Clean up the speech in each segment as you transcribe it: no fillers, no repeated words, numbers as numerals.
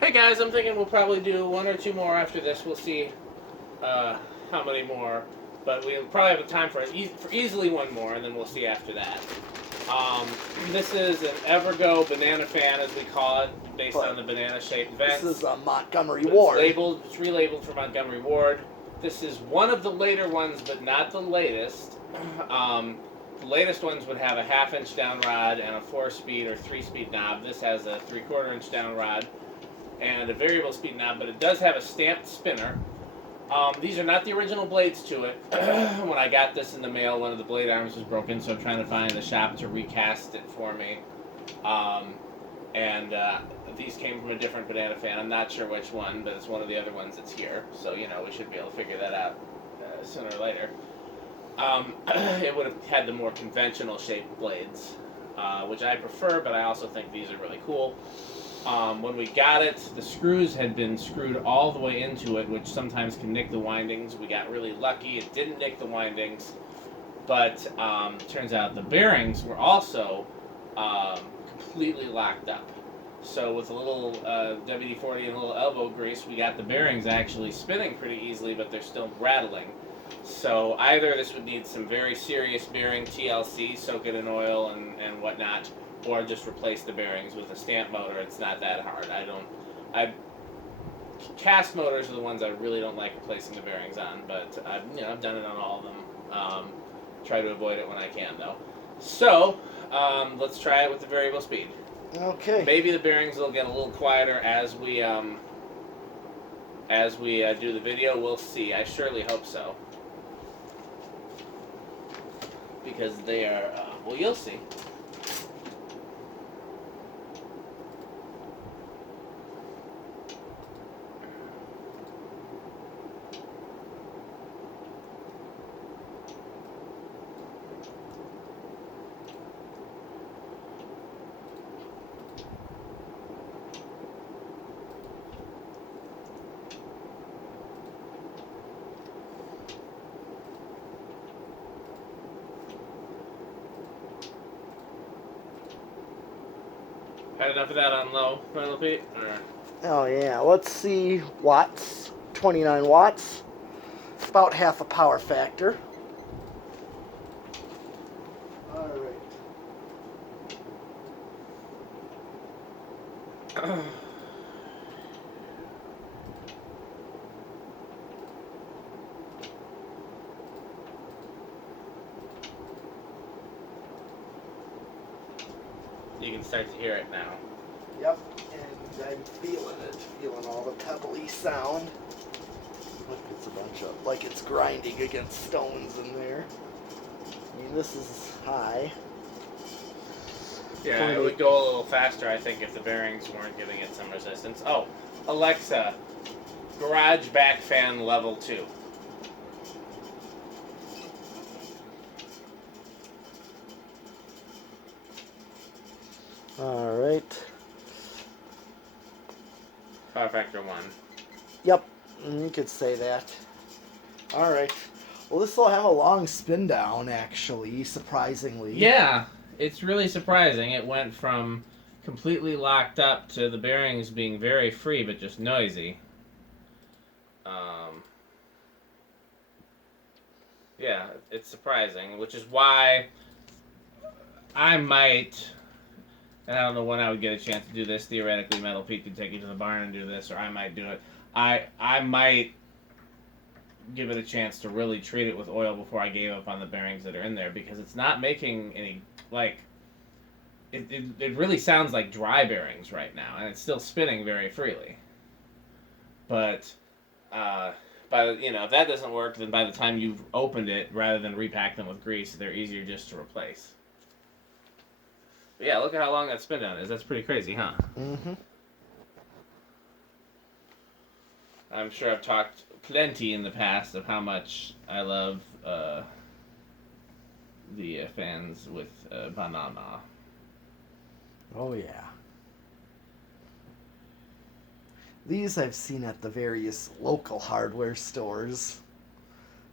Hey guys, I'm thinking we'll probably do one or two more after this. We'll see how many more, but we'll probably have time for easily one more, and then we'll see after that. This is an Evergo Bananafan, as we call it, based on the banana-shaped vents. This is a Montgomery Ward. It's relabeled for Montgomery Ward. This is one of the later ones, but not the latest. The latest ones would have a 1/2 inch down rod and a 4-speed or 3-speed knob. This has a 3/4 inch down rod and a variable speed knob, but it does have a stamped spinner. These are not the original blades to it. When I got this in the mail, one of the blade arms was broken, so I'm trying to find a shop to recast it for me. These came from a different Bananafan. I'm not sure which one, but it's one of the other ones that's here. So, we should be able to figure that out sooner or later. It would have had the more conventional shaped blades, which I prefer, but I also think these are really cool. When we got it, the screws had been screwed all the way into it, which sometimes can nick the windings. We got really lucky. It didn't nick the windings, but turns out the bearings were also completely locked up. So with a little WD-40 and a little elbow grease, we got the bearings actually spinning pretty easily, but they're still rattling. So either this would need some very serious bearing TLC, soak it in oil and whatnot, or just replace the bearings with a stamp motor. It's not that hard. Cast motors are the ones I really don't like replacing the bearings on, but I've done it on all of them. Try to avoid it when I can, though. So let's try it with the variable speed. Okay. Maybe the bearings will get a little quieter as we do the video. We'll see. I surely hope so, because they are. Well, you'll see. Had enough of that on low, Penelope? Oh yeah, let's see, watts, 29 watts, about half a power factor. All right. You can start to hear it now. Yep, and I'm feeling it, feeling all the pebbly sound. Look, it's a bunch of, like it's grinding against stones in there. I mean, this is high. Yeah, it would go a little faster, I think, if the bearings weren't giving it some resistance. Oh, Alexa, garage back fan level 2. All right. Power factor 1. Yep, you could say that. All right. Well, this will have a long spin down, actually, surprisingly. Yeah, it's really surprising. It went from completely locked up to the bearings being very free, but just noisy. Yeah, it's surprising, which is why I might... And I don't know when I would get a chance to do this. Theoretically, Metal Pete could take you to the barn and do this, or I might do it. I might give it a chance to really treat it with oil before I gave up on the bearings that are in there, because it's not making any, like... It really sounds like dry bearings right now, and it's still spinning very freely. But, if that doesn't work, then by the time you've opened it, rather than repack them with grease, they're easier just to replace. But yeah, look at how long that spin down is. That's pretty crazy, huh? Mm-hmm. I'm sure I've talked plenty in the past of how much I love the fans with banana. Oh, yeah. These I've seen at the various local hardware stores.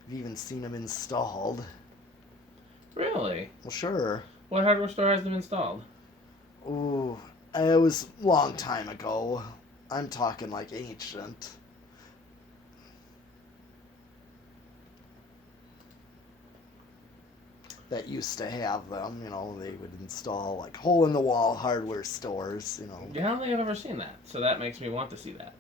I've even seen them installed. Really? Well, sure. What hardware store has them installed? Ooh, it was a long time ago. I'm talking like ancient. That used to have them, you know, they would install like hole in the wall hardware stores, you know. Yeah, I don't think I've ever seen that, so that makes me want to see that.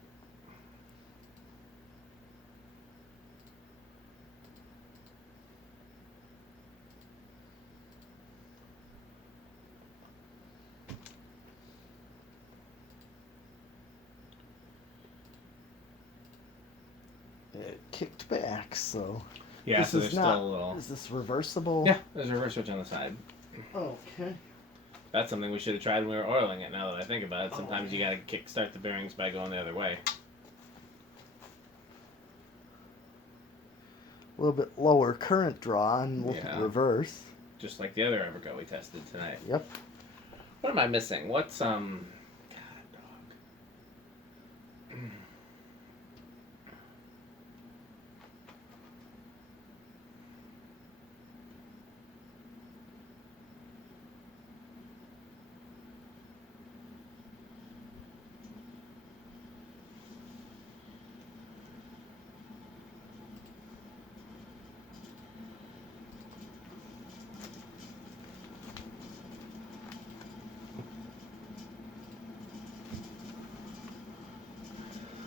It kicked back, so. Yeah, This so is there's not- still a little. Is this reversible? Yeah, there's a reverse switch on the side. Okay. That's something we should have tried when we were oiling it. Now that I think about it, sometimes Oh, you gotta kick start the bearings by going the other way. A little bit lower current draw and Yeah. reverse. Just like the other Evergo we tested tonight. Yep. What am I missing? What's God, dog.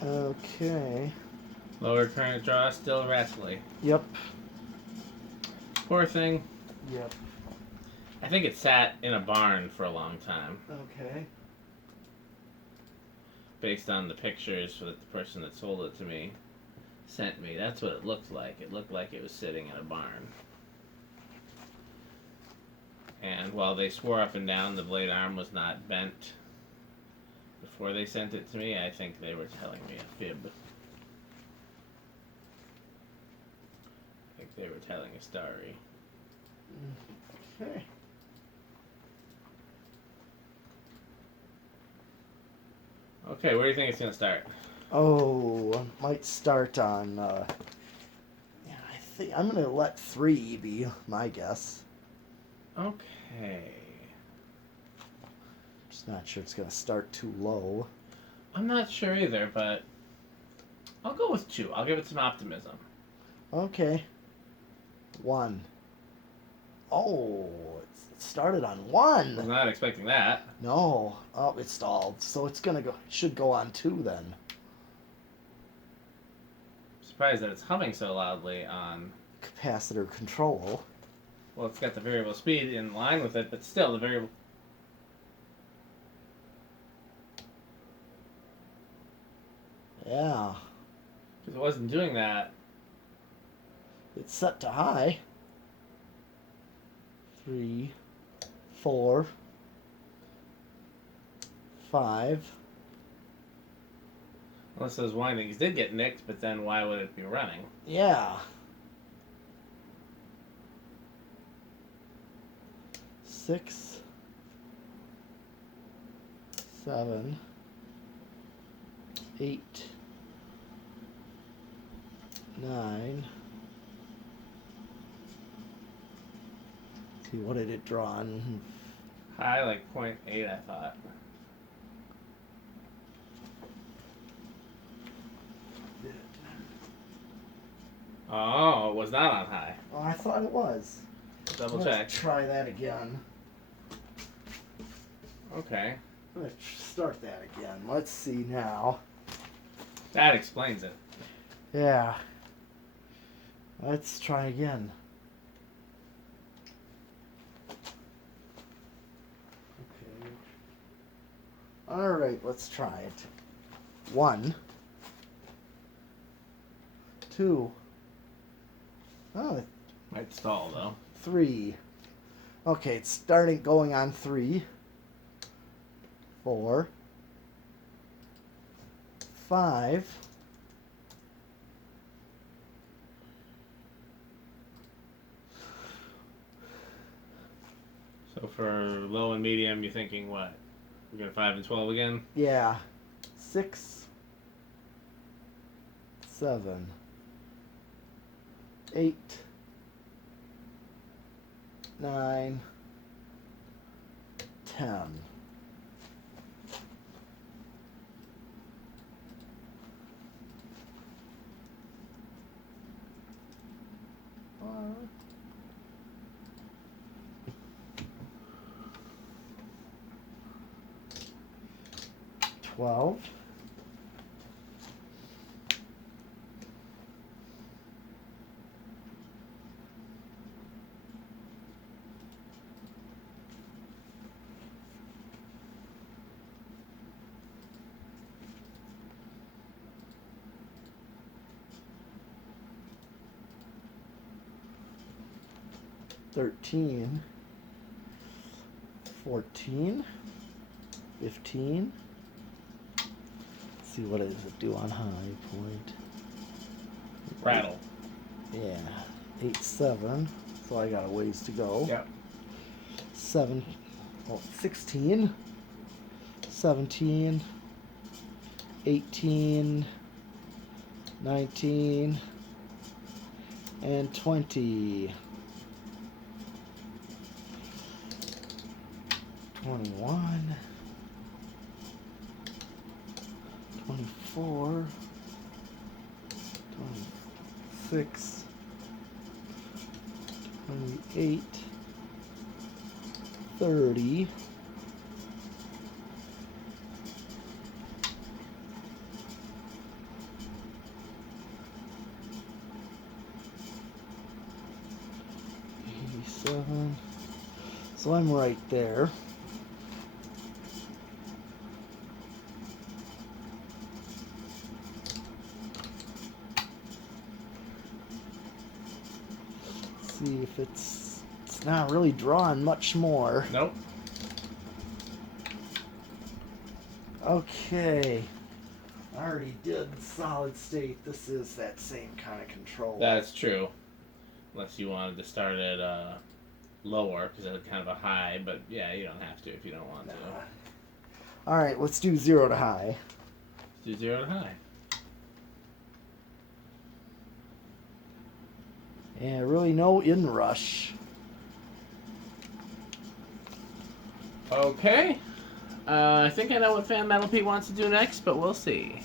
Okay. Lower current draw, still rascally. Yep. Poor thing. Yep. I think it sat in a barn for a long time, Okay. based on the pictures that the person that sold it to me sent me. That's what it looked like. It looked like it was sitting in a barn. And while they swore up and down the blade arm was not bent before they sent it to me, I think they were telling me a fib. I think they were telling a story. Okay. Okay, where do you think it's gonna start? Oh, I might start on. Yeah, I think I'm gonna let 3 be my guess. Okay. Just not sure it's gonna start too low. I'm not sure either, but I'll go with 2. I'll give it some optimism. Okay. 1. Oh, it started on 1. Was not expecting that. No. Oh, it stalled. So it's gonna go. Should go on 2 then. Surprised that it's humming so loudly on. Capacitor control. Well, it's got the variable speed in line with it, but still the variable. Yeah. Because it wasn't doing that. It's set to high. 3, 4, 5. Unless those windings did get nicked, but then why would it be running? Yeah. 6, 7, 8, 9. See, what did it draw on? High, like 0.8, I thought. Oh, it was not on high. Oh, I thought it was. Double Let's check. try that again. Okay. Let's start that again. Let's see now. That explains it. Yeah. Let's try again. Okay. Alright, let's try it. 1, 2. Oh, Might stall, though. 3. Okay, it's starting going on 3. 4. 5. So for low and medium, you're thinking what? We're going 5 and 12 again? Yeah. 6. 7. 8. 9. 10. 12. $13, $14, $15. Let's see, what does it do on high point? Rattle. Yeah, 8, 7. So I got a ways to go. Yep. 16, 17, 18, 19, and 20. 21, 24, 26, 28, 30, 87. So I'm right there. See if it's not really drawing much more. Nope. Okay. I already did solid state. This is that same kind of control. That's true. Unless you wanted to start at lower, because it's kind of a high, but yeah, you don't have to if you don't want to. Alright, let's do 0 to high. Let's do 0 to high. Yeah, really no inrush. Okay. I think I know what Fan Metal Pete wants to do next, but we'll see.